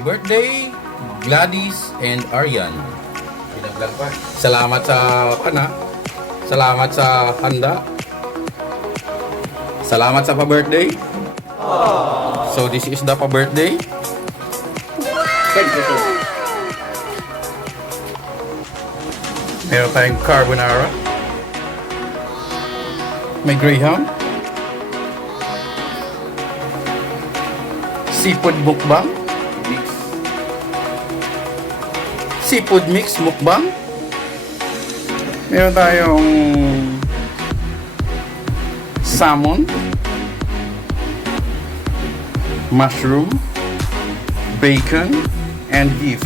Happy birthday, Gladys and Aryan. Pinaglag pa. Salamat sa Salamat sa handa. Salamat sa pa-birthday. So this is the pa-birthday. Meron tayong carbonara. May greyhound. Seafood mukbang. Mix. Seafood mix mukbang. Meron tayong salmon, mushroom, bacon, and beef.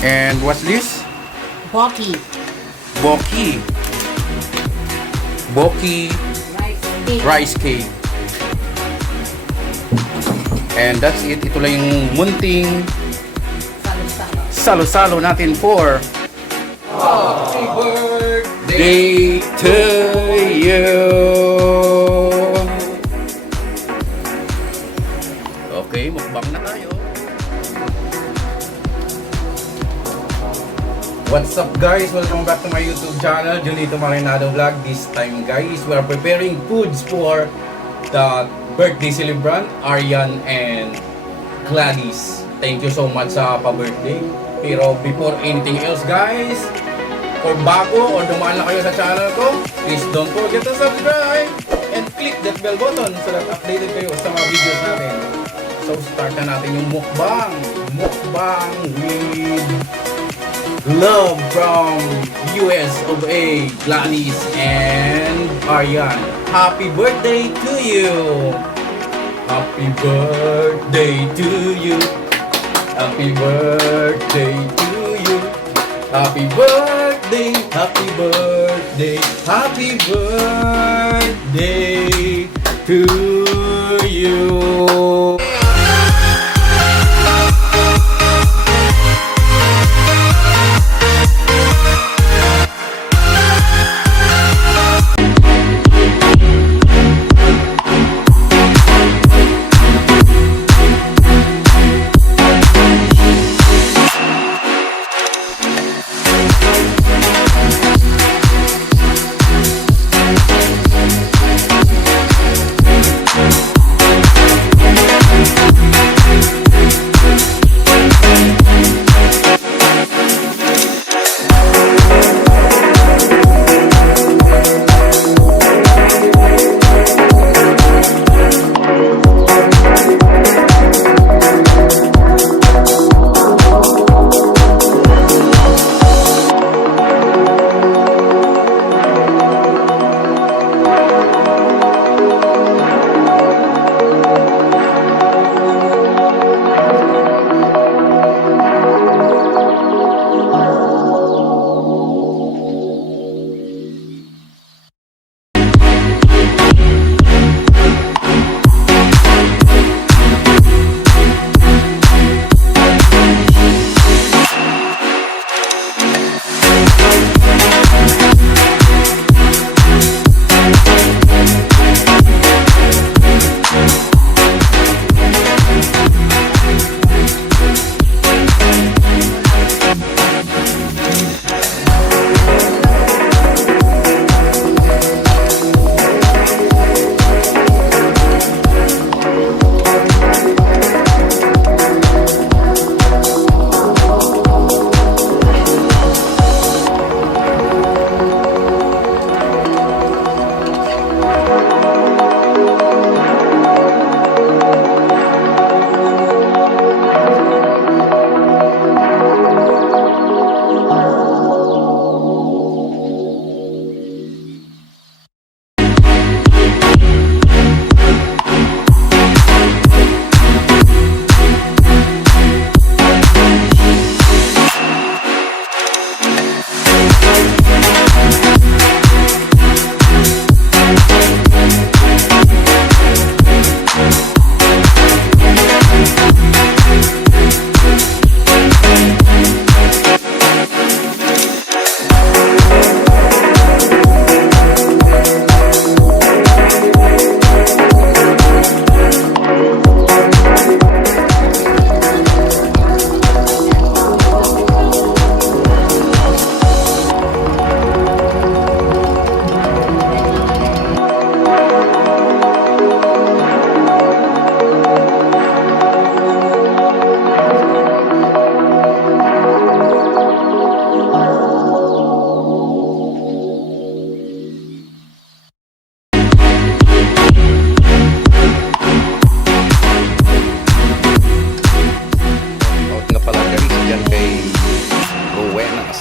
And what's this? Boki. Boki. Boki rice cake. And that's it. Ito lang yung munting salo-salo natin for Happy birthday! day to you. Okay, mukbang na tayo. What's up guys? Welcome back to my YouTube channel, Junito Marinado Vlog. This time guys, we are preparing foods for the birthday celebrant, Aryan and Gladys. Thank you so much sa pa-birthday. Pero before anything else guys, or bago or dumaan na kayo sa channel ko, please don't forget to subscribe and click that bell button so that updated kayo sa mga videos natin. So start na natin yung mukbang. Mukbang with love from US of A, Gladys and Aryan. Happy birthday to you! Happy birthday to you! Happy birthday to you! Happy birthday! Happy birthday! Happy birthday to you!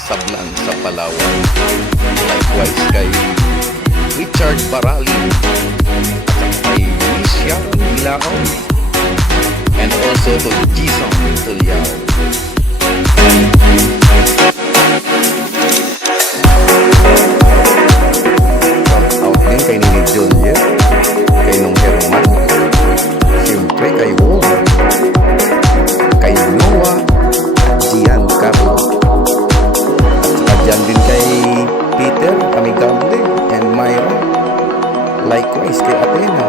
Sablan sa Palawan. Likewise kay Richard Barali at kay Lucia Milao, and also to Jason Tulyao. Shout out din kay Nini Juliet, kay Nung Herman, siyempre kay Wong, kay Noah, Giancarlo, at dyan din kay Peter Amigable and Myra. Likewise kay Athena,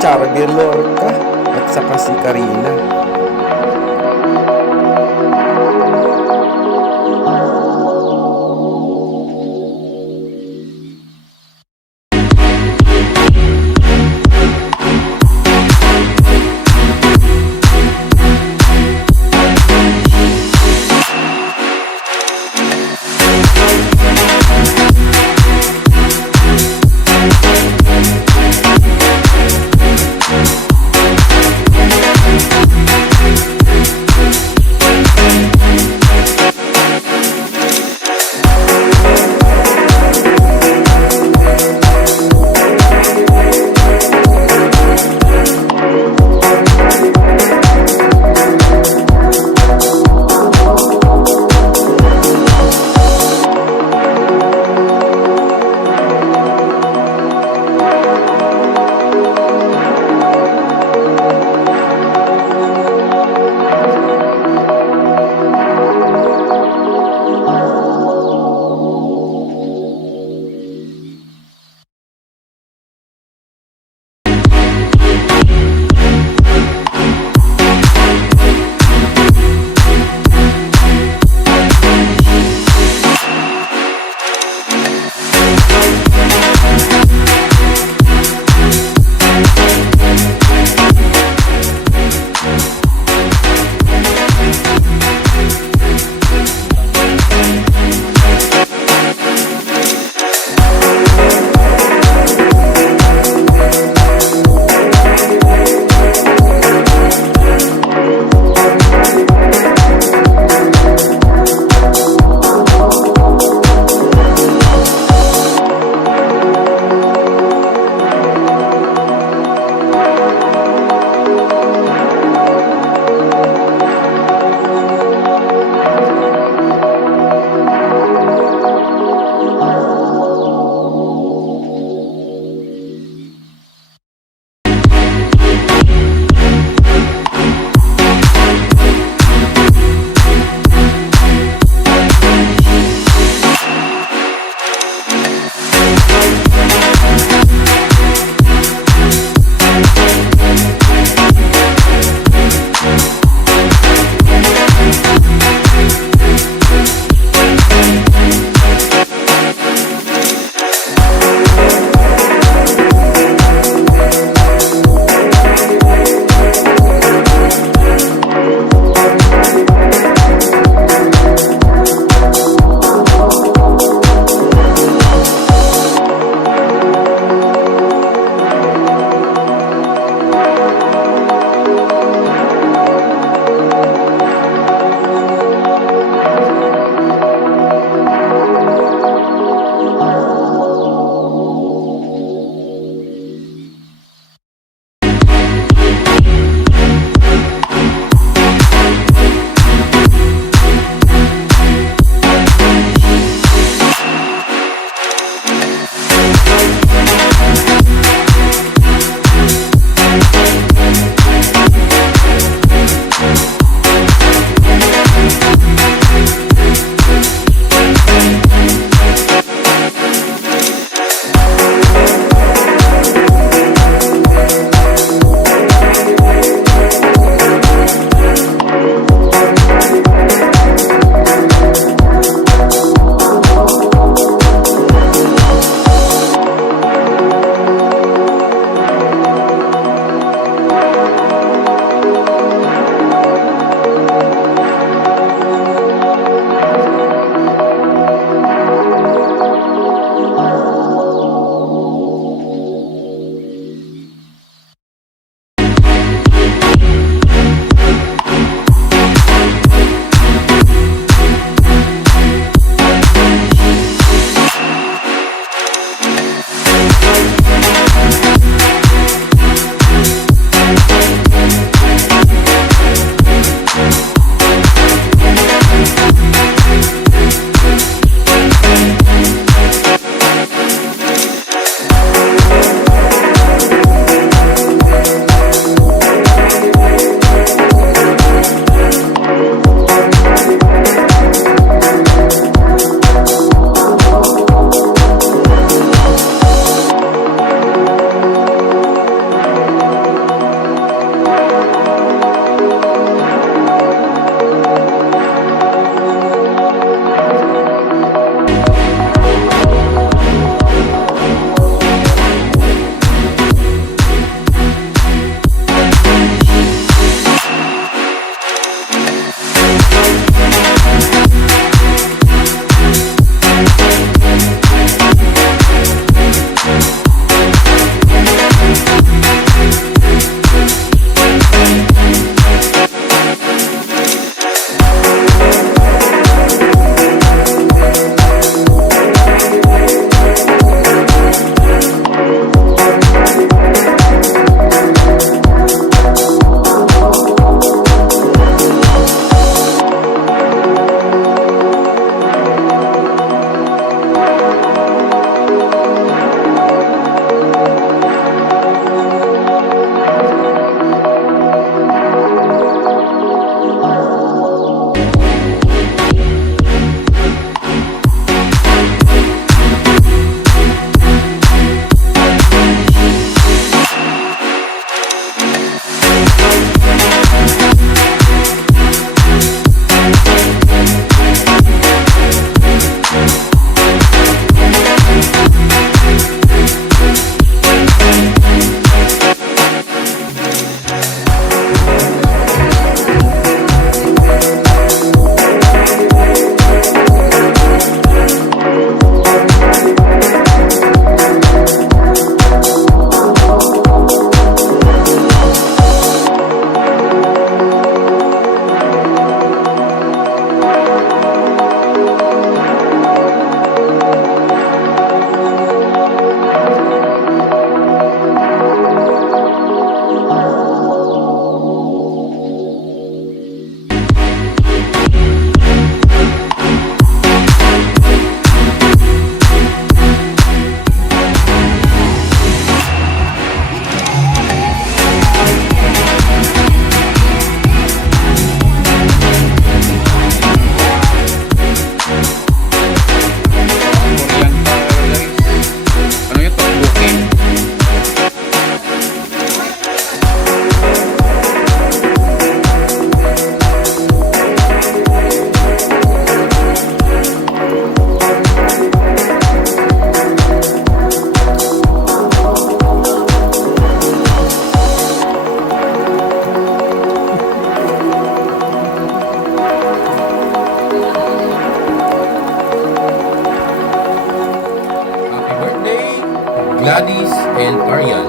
Charlie Lorca, at saka si Karina. Aryan.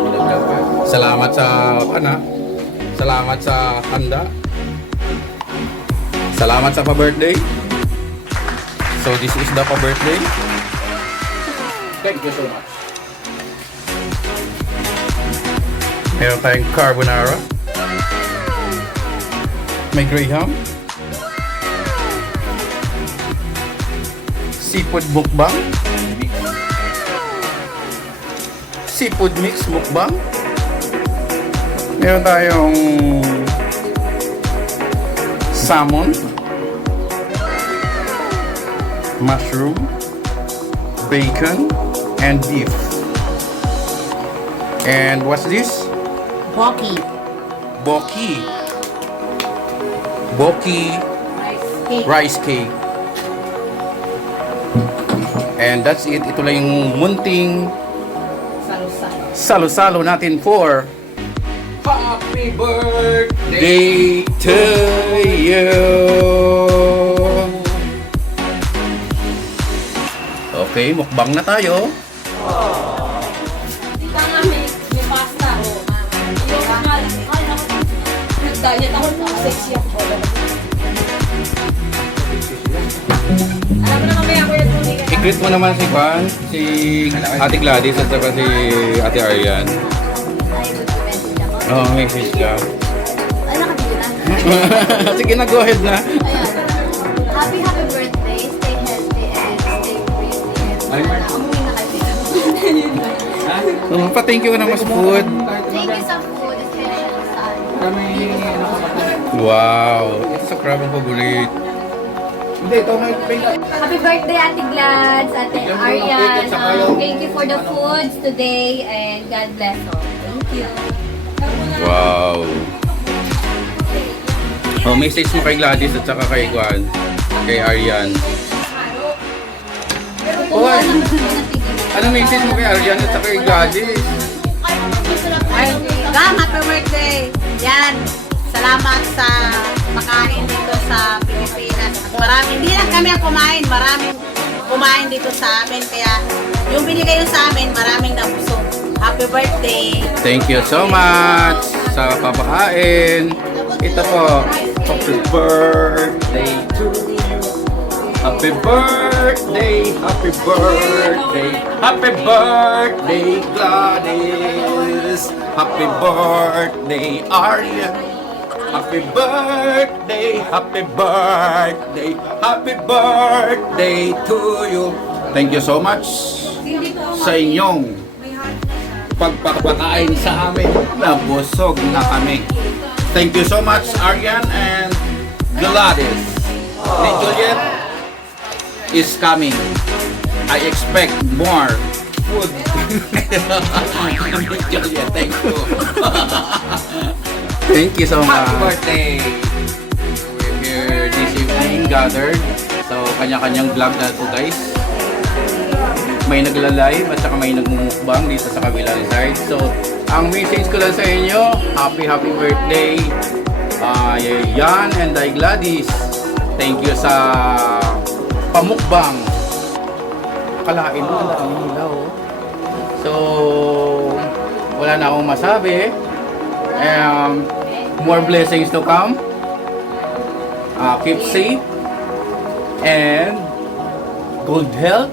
Pinablang pa. Salamat sa salamat sa handa. Salamat sa pa-birthday. So this is the pa-birthday. Thank you so much. Meron tayong carbonara. May graham. Seafood mukbang. Seafood mix mukbang. Meron tayong salmon, mushroom, bacon, and beef. And what's this? Boki. Boki. Boki rice cake. And that's it. Ito lang yung munting salo-salo natin for Happy birthday! Day to you. Okay, mukbang na tayo. Dito nga may pasta. Nag-diet ako. Sexy ako. Alam mo na mamaya ako yung tuloy. I-greet mo naman si Juan, si Ate Gladys at saka si Ate Aryan. Oh, message ka. Ay, nakabili na. Sige na, go ahead na. Ayan. Happy birthday. Stay healthy and stay pretty. Umuwi na kayo. Pa-thank you naman sa food. Thank you sa food, especially sa Wow, ito sa crab ang paborito. Hindi, ito may Happy birthday, Ate Glads, Ate Aryan. Thank you for the foods today and God bless all. Thank you. Wow. Oh, message mo kay Gladys at saka kay Juan, kay Aryan. Oh, ano message mo kay Aryan at saka kay Gladys? Ay, Gam, happy birthday! Yan, salamat sa makain dito sa Pilipinas. Marami, hindi lang kami ang kumain, maraming kumain dito sa amin. Kaya yung binigay yung sa amin, maraming nabusog. Happy birthday! Thank you so much sa papakain. Ito po, happy birthday to you. Happy birthday, happy birthday, happy birthday, Gladys. Happy birthday, Aryan. Happy birthday, happy birthday, happy birthday to you. Thank you so much sa inyong pagpapakain sa amin. Nabusog na kami. Thank you so much, Aryan and Gladys. Ni Juliet is coming. I expect more food. Juliet, thank you. Thank you so much. happy birthday! We're here this evening gathered. So, kanya-kanyang vlog na ito, guys. May nagla-live at saka may nagmumukbang dito sa kabilang side. So, ang message ko lang sa inyo, happy birthday, Yan and Gladys. Thank you sa pamukbang. Kalain mo, ang ilaw. So, wala na akong masabi. More blessings to come. Keep safe and good health.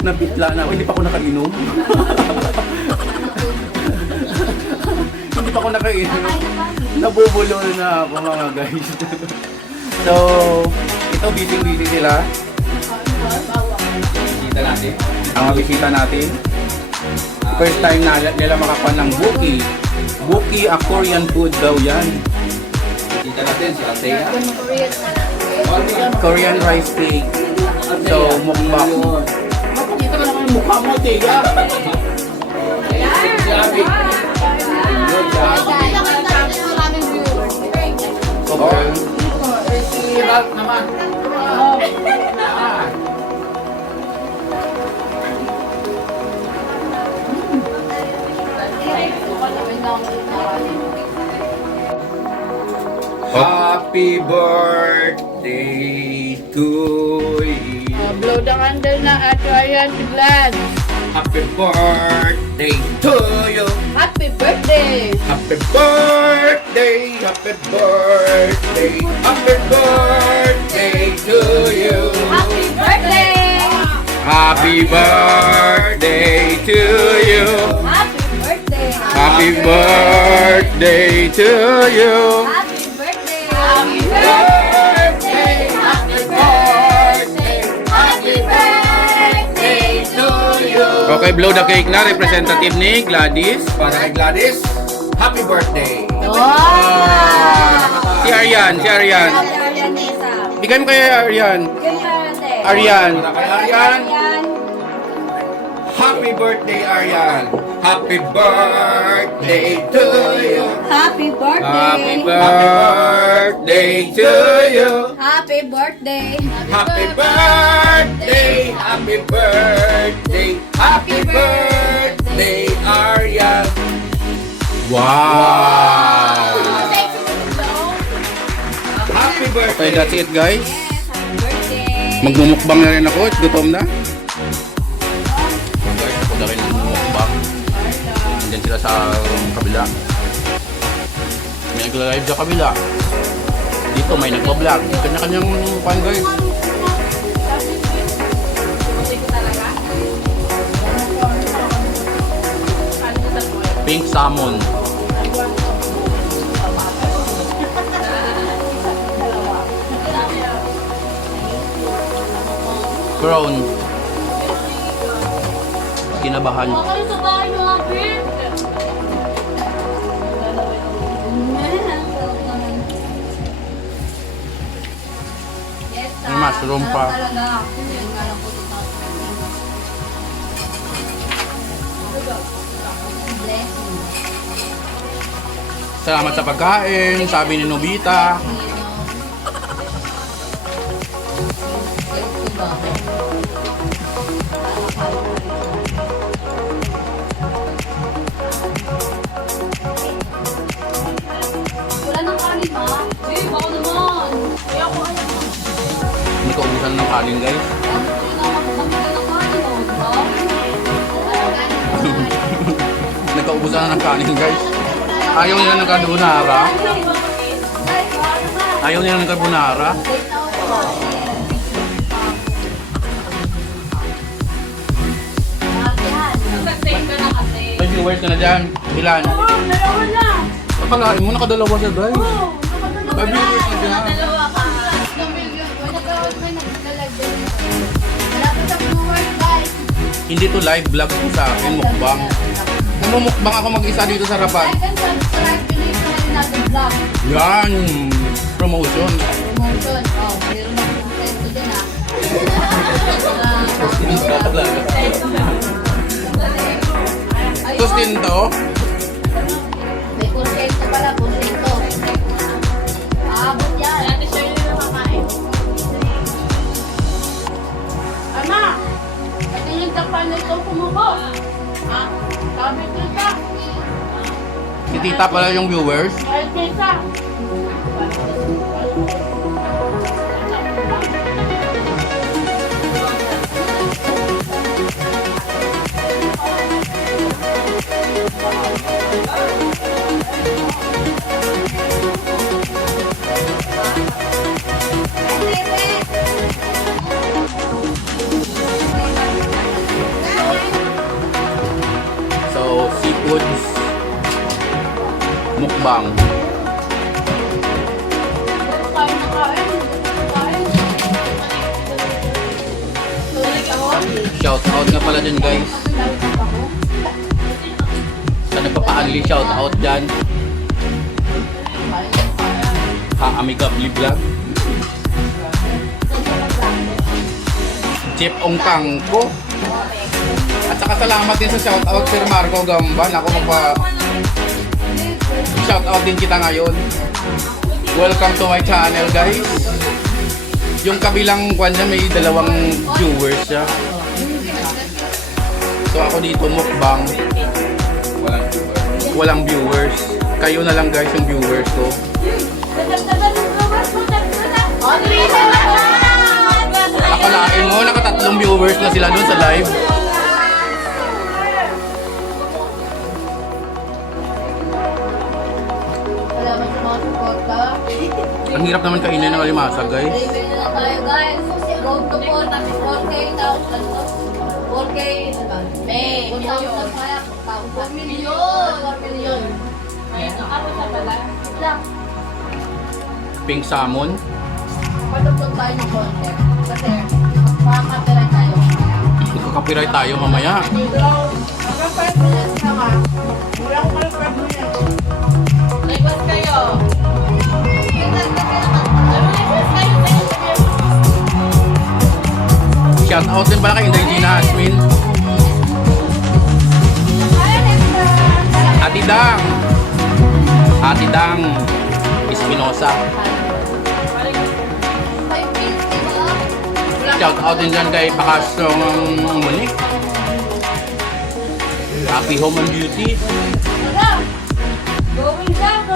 Nabitla na ako, hindi pa ako nakainom. Hindi pa ako nakainom. Nabubulol na ako mga guys. So, ito busy sila. Kita natin. Ang mga bisita natin. First time na nila makakuha ng Boki Korean food daw yan. Kita natin si Atea. Korean rice cake. So, mukbang. Makikita ka naman yung mukha mo, Atea. Si Abby. Okay. Si Ralph naman. Happy birthday to you. Blow the candle na at Ryan Glad. Happy birthday to you. Happy birthday! Happy birthday, happy birthday, happy birthday to you. Happy birthday! Happy birthday to you. Happy birthday! Happy birthday to you. Happy birthday! Happy birthday, happy birthday, happy birthday to you. Okay, blow the cake na. Representative ni Gladys. Para kay Gladys, happy birthday. Wow! Si Aryan, si Aryan. Aryan Mesa. Bigay mo kay Aryan. Ganyan. Aryan. Para kay Aryan. Aryan. Happy birthday, Aryan. Happy birthday to you. Happy Happy birthday! birthday to you. Happy birthday! Happy birthday, happy birthday, happy birthday, Aryan. Wow! Happy birthday. Okay, that's it guys. Happy birthday! Magmumukbang na rin ako. Gutom na. Guys, ako na rin magmumukbang. Nandiyan sila sa kabila. May nagla-live sa kabila. Dito may nagpa-vlog. Kanya-kanyang pan guys. Pink salmon. Crown. Kinabahan. May mushroom pa. Salamat sa pagkain, sabi ni Nobita. Wala nang kanin ha? Eh, baka naman. Kaya ako ayaw. Hindi ko ubusan ng kanin guys. Nagkaubusan na ng kanin guys. Ayaw nila ng carbonara. Ayaw nila ng carbonara. May viewers ka na dyan. Ilan? Akalain mo nakadalawa siya guys. May viewers na dyan. Hindi to live vlog ko sa akin, mukbang. Namumukbang ako mag-isa dito sa harapan. Yan, promotion. Tustin to. May konsento pala, konsento. Aabot yan. Dati siya yung nakakain. Ama! Ito yung tapan na ito pumubo. Ha? Sabi ko siya. Si tita pala yung viewers. Ay, tita. So, seafoods mukbang. Kain na kain. Kain. Shout out nga pala dyan guys. Sa nagpapa-unli shout out dyan. Ha-amigably vlog. Chip Ongkang ko. At saka salamat din sa shout out Sir Marco Gamban. Ako shout out din kita ngayon. Welcome to my channel guys. Yung kabilang kwan niya may dalawang viewers siya. So ako dito mukbang. Walang viewers. Kayo na lang guys yung viewers ko. Akalain mo nakatatlong viewers na sila dun sa live. Ang hirap naman kainin ng alimasag, guys. Baby na lang tayo, guys. Road to 4K, tapos 4K, May. 4 million. 4 million. Ako sa pala. Lang. Pink salmon. Patugtog tayo ng konti. Kasi, makakapirate tayo. Magkaka-copyright tayo mamaya. Request kayo. Shout out din pala kay Inday Gina Asmin. Ati Dang. Ati Dang Espinosa. Shout out din dyan kay Pakasong Monique. Happy Home and Beauty.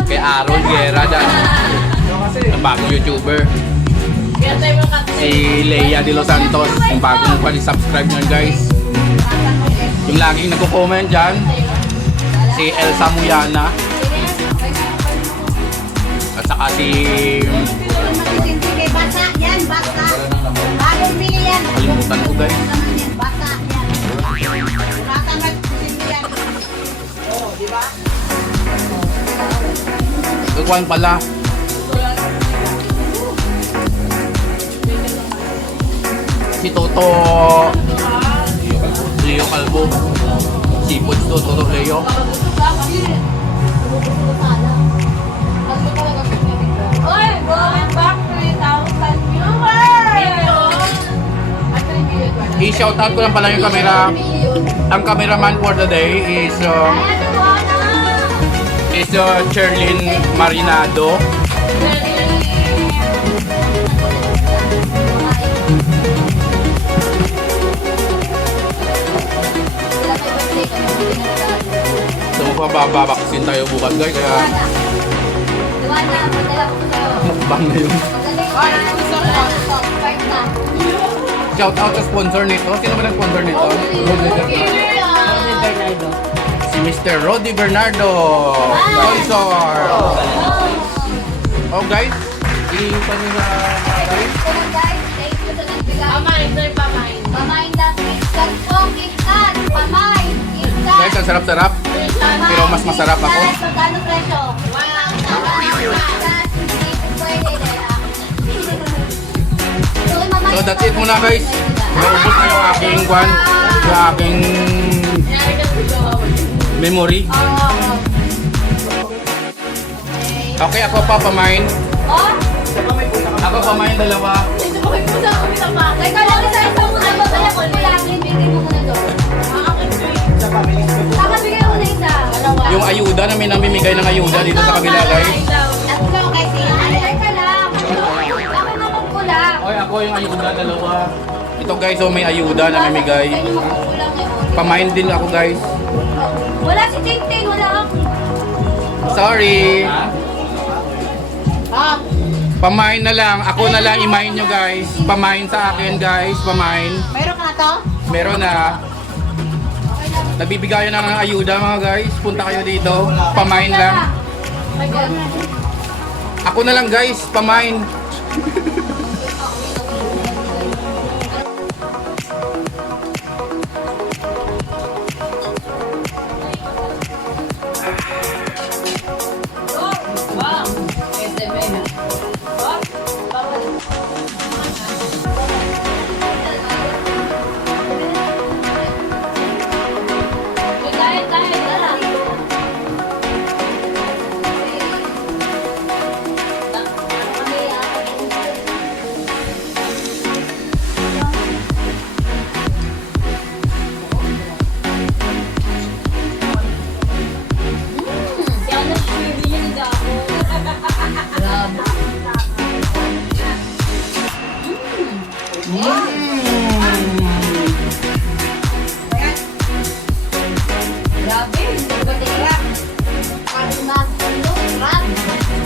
Kay Aaron Guerra dyan. Ang bagong YouTuber. Si Leia de Los Santos. Ang bagong subscribe nyo guys. Yung laging nagko-comment dyan. Si Elsa Muyana. At saka si... Bata yan, bata. Bagong bili yan. Kalimutan ko guys. Bata yan. Bata mag-sindi yan. Oo, di ba? Kukuhan pala. Si Toto Leo Calvo. Sipod to, Toto Leo. Oy, going back 3,000 viewers! I-shout out ko lang pala yung camera. Ang cameraman for the day is Cherlyn Marinado. So magpapabaksin tayo bukas guys. Kaya mukbang na yun. Shout out sa sponsor nito. Sino ba nag-sponsor nito? Si Mr. Rodi Bernardo. Sponsor. Oh guys, i-ipan nyo na guys. Thank you sa nagbigay. Pamain, sir, pamain. Pamain na KitKat po, KitKat. Pamain, KitKat. Guys, ang sarap-sarap. Pero mas masarap ako. Magkano presyo? So that's it muna guys. Naubos na yung aking kwan. Yung aking memory. Okay, ako pa pamain. Oh? Ako pamain dalawa. Teka lang, isa-isa muna. Kaya ko lang, bigay mo muna doon. Saka bigay mo na isa. Yung ayuda na may namimigay ng ayuda dito sa kabila guys. Tatlo kasi. Teka lang. Bakit naman pula? Okay, ako yung ayuda dalawa. Ito guys, so may ayuda na mamimigay. Kaya yung makukulang ngayon. Pamain din ako guys. Wala si Tintin, wala ako. Sorry. Ah, Pamain na lang. Ako na lang imain nyo guys. Pamain sa akin guys. Pamain. mayroon ka na to? Meron na. Nagbibigayan na ng ayuda mga guys. Punta kayo dito. Pamain lang. Ako na lang guys. Pamain.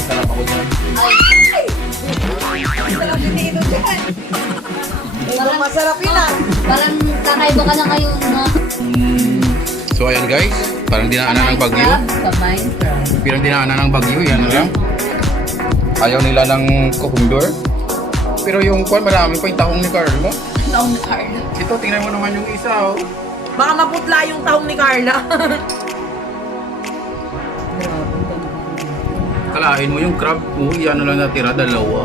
Sarap ako dyan. Parang masarap yun ah. Parang kakaiba ka na ngayon, no? So ayan guys. Parang dinaanan ng bagyo. Pamain crab. Parang dinaanan ng bagyo. Yan na lang. Ayaw nila ng cucumber. Pero yung kwan, marami pa yung tahong ni Carla. Tahong ni Carla. Ito, tingnan mo naman yung isa, oh. Baka maputla yung tahong ni Carla. Kalahin mo yung crab ko, yan na lang natira, dalawa.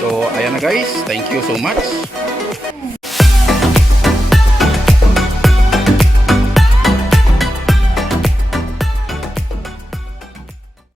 So, ayan na guys. Thank you so much.